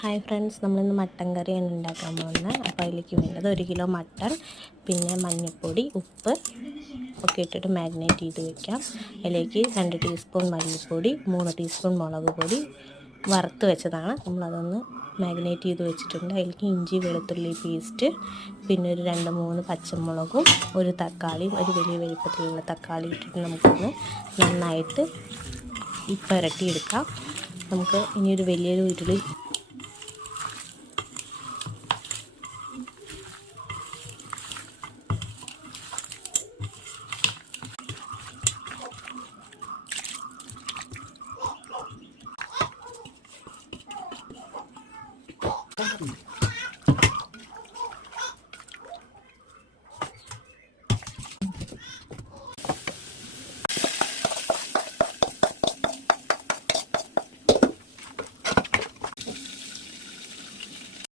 Hi friends, നമ്മളിന്ന് mutton കറിയാണ് ഉണ്ടാക്കാൻ പോകുന്നത്. അപ്പോൾ അതിലേക്ക് വേണ്ടത് 1 കിലോ മട്ടൺ, പിന്നെ മഞ്ഞൾപ്പൊടി, ഉപ്പ് ഒക്കെ ഇട്ടിട്ട് മാരിനേറ്റ് ചെയ്ത് വെക്കാം. അതിലേക്ക് 2 ടീസ്പൂൺ മല്ലിപ്പൊടി, 3 ടീസ്പൂൺ മുളക് പൊടി വറുത്ത് വെച്ചതാണ്. നമ്മളതൊന്ന് മാരിനേറ്റ് ചെയ്ത് വെച്ചിട്ടുണ്ട്. അതിലേക്ക് ഇഞ്ചി വെളുത്തുള്ളി പേസ്റ്റ്, പിന്നെ ഒരു 2-3 പച്ചമുളകും ഒരു തക്കാളിയും, ഒരു വലിയ വലിപ്പത്തിലുള്ള തക്കാളി ഇട്ടിട്ട് നമുക്കൊന്ന് നന്നായിട്ട് പുരട്ടിയെടുക്കാം. നമുക്ക് ഇനിയൊരു വലിയൊരു ഉരുളി